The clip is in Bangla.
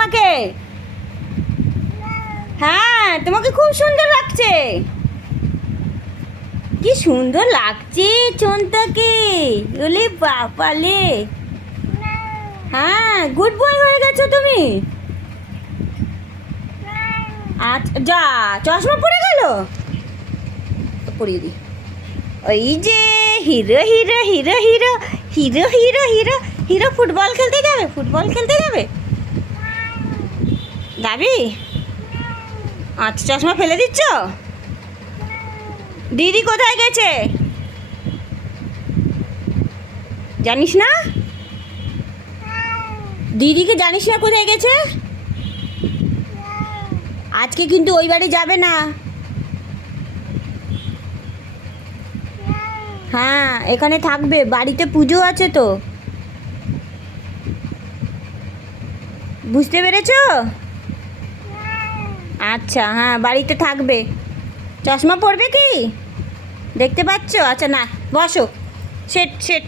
তোমাকে? হ্যাঁ, তোমাকে খুব সুন্দর লাগছে। কি সুন্দর লাগছে চোনটাকে। ওলে বাপালে। হ্যাঁ, গুড বয় হয়ে গেছো তুমি। আচ্ছা, যা চশমা পড়ে গেল, পরিয়ে দিই। ওই যে hero hero hero hero hero hero hero hero football খেলতে যাবে, ফুটবল খেলতে যাবে। যাবি? আচ্ছা, চশমা ফেলে দিচ্ছ? দিদি কোথায় গেছে জানিস না? দিদিকে জানিস না কোথায় গেছে? আজকে কিন্তু ওই বাড়ি যাবে না। হ্যাঁ, এখানে থাকবে, বাড়িতে পুজো আছে তো। বুঝতে পেরেছো? আচ্ছা, হ্যাঁ বাড়িতে থাকবে। চশমা পরবে কি? দেখতে পাচ্ছ? আচ্ছা, না বসো, সেট সেট।